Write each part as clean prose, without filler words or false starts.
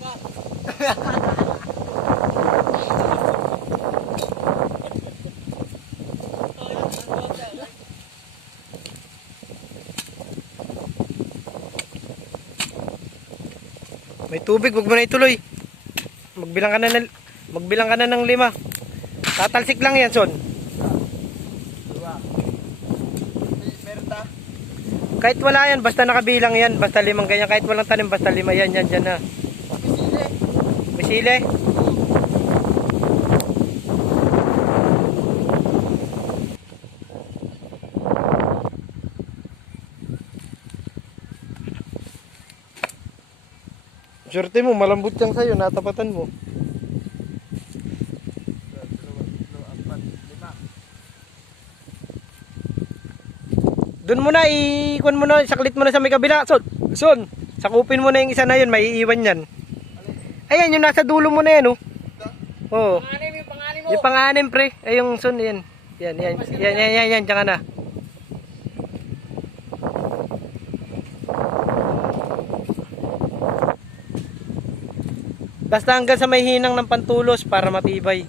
May tubig, wag mo na ituloy. Magbilang ka na ng 5. Tatalsik lang yan, Son. Kahit wala yan, basta nakabilang yan, basta 5 ganyan. Kahit walang tanim, basta 5 yan, yan, dyan na. May sili. Swerte mo, malambot yan sa'yo, natapatan mo. Doon mo na, ikon mo na, saklit mo na sa may kabila. Son, sakupin mo na yung isa na yun, maiiwan yan. Ayan, yung nasa dulo mo na yan, oh. Oo. Yung pang-anim, pre. Ay, yung Son, yan. Yan, tsaka na. Basta hanggang sa may hinang ng pantulos para matibay.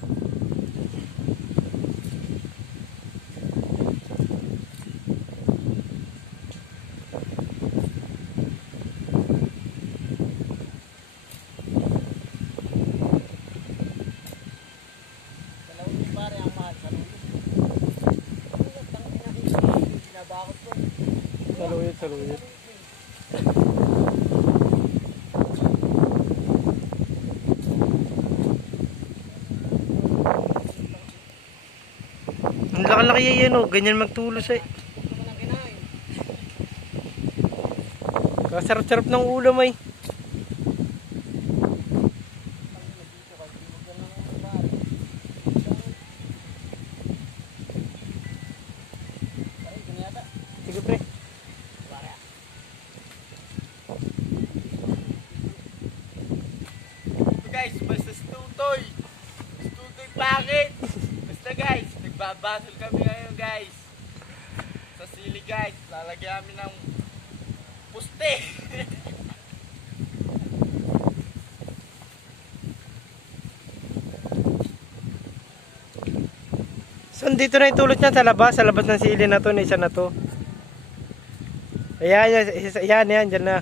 Saluyot. Ang laki-laki yan, oh. Ganyan magtulos eh. Kasarap-sarap ng ulam ay. Sige, pre. Guys, basta stutoy bakit? Basta guys, nagbabasol kami ngayon guys. Sa sili guys, lalagyan namin ng puste. So, dito na itulot niya sa labas ng sili na to, na isa na to. Yan, dyan na.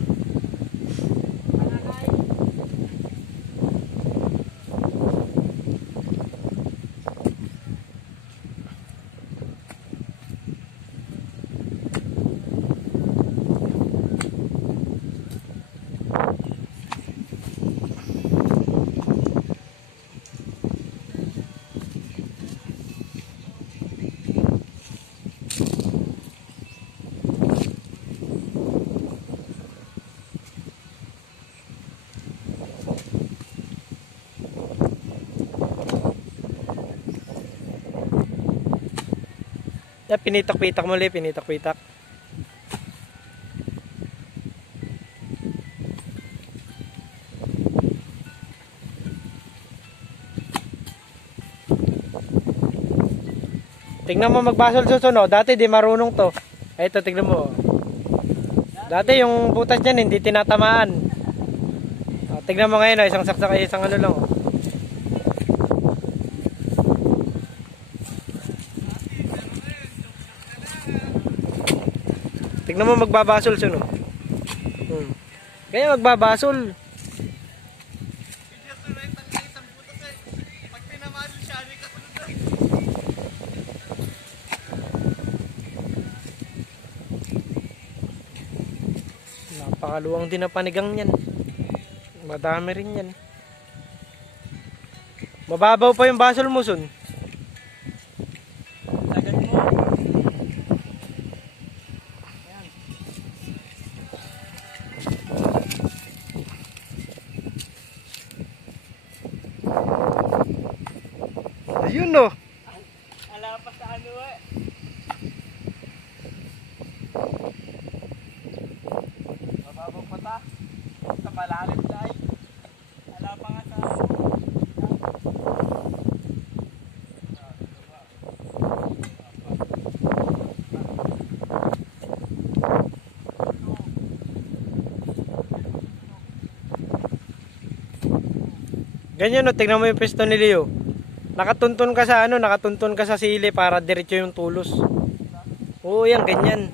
Pinitak-pitak mo ulit, pinitak-pitak. Tingnan mo magbasol susunod. Dati di marunong to. Ito, tingnan mo. Dati yung butas niyan hindi tinatamaan. Tingnan mo ngayon, isang saksak, isang ano lang. Tignan mo magbabasol siya, no? Kaya magbabasol. Napakaluwang din na panigang yan. Madami rin yan. Mababaw pa yung basol mo, Son. Ayun, no. Ala pa sa ano eh. Mababaw pa ta. Sa malalim tayo. Ala pa nga sa Ganyan no, tingnan mo yung pwesto ni Leo. Nakatuntun ka sa ano, nakatuntun ka sa sili para diretso yung tulos. Oo, yan, ganyan.